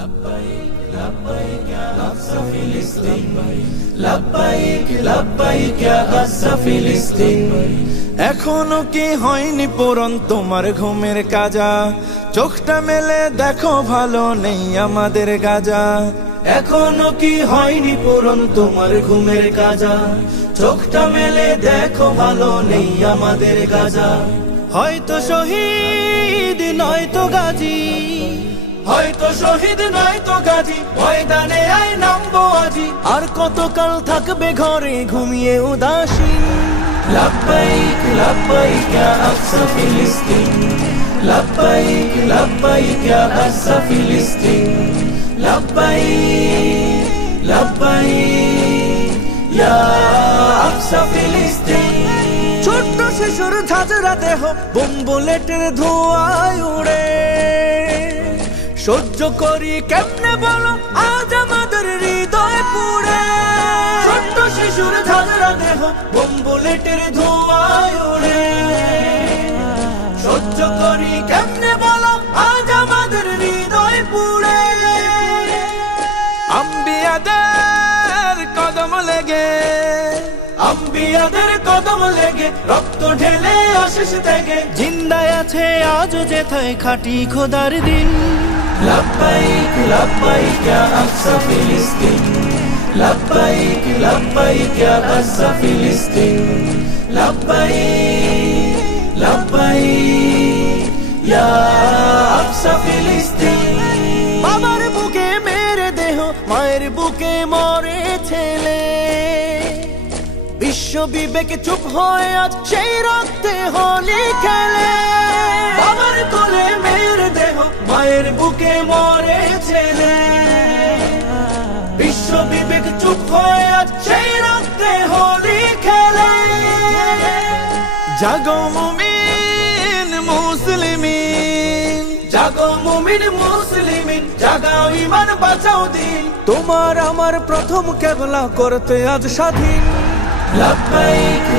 لبيك لبيك يا أقصى فلسطين لبيك لبيك يا أقصى فلسطين এখনো কি হয়নি পূরণ তোমার ঘুমের কাজা চোখটা মেলে দেখো ভালো নেই আমাদের গাজা এখনো কি হয়নি পূরণ তোমার ঘুমের কাজা চোখটা মেলে দেখো ভালো নেই আমাদের গাজা হয়তো শহীদ নয়তো গাজী হয়তো শহীদ নয় তো গাজী ময়দানে আয় নামবো আজি আর কতকাল থাকবে ঘরে ঘুমিয়ে উদাসীন لبيك لبيك يا أقصى فلسطين لبيك لبيك يا أقصى فلسطين لبيك لبيك يا أقصى فلسطين ছোট্ট শিশুর ঝাঁঝরা দেহ বোম বুলেটের ধোঁয়ায় উড়ে সহ্য করি কেমনে বলো? আজ আমাদের হৃদয় পুড়ে। ছোট্ট শিশুর ঝাঁঝরা দেহ বোম বুলেটের ধোঁয়ায় উড়ে সহ্য করি কেমনে বলো? আজ আমাদের হৃদয় পুড়ে। আম্বিয়াদের কদম লেগে। আম্বিয়াদের কদম লেগে রক্ত ঢেলে অশেষ থেকে জিন্দায় আছে আজ যেথায় খাটি খোদার দিন। لبيك لبيك يا أقصى فلسطين لبيك لبيك يا أقصى فلسطين لبيك لبيك يا أقصى فلسطين বাবার বুকে মেরে দেহ মায়ের বুকে মরে ছেলে বিশ্ব বিবেক চুপ হয়ে আজ সেই রক্তে হোলি খেলে বাবার কোলে মেয়ের দেহ মায়ের বুকে মরেছে বিশ্ব বিবেক চুপ হয়ে আছে, রক্তে হোলি খেলে। জাগো মুমিন, মুসলিমিন। জাগো মুমিন, মুসলিমিন, জাগাও ইমান বাঁচাও দিন। তোমার আমার প্রথম কেবলা করতে আজ স্বাধীন। লাভ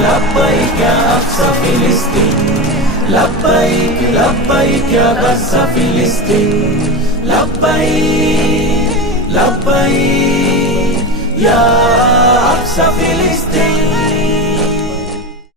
লাভবাইক আফসা ফিলিস্তিন। لبيك لبيك يا أقصى فلسطين لبيك لبيك يا أقصى فلسطين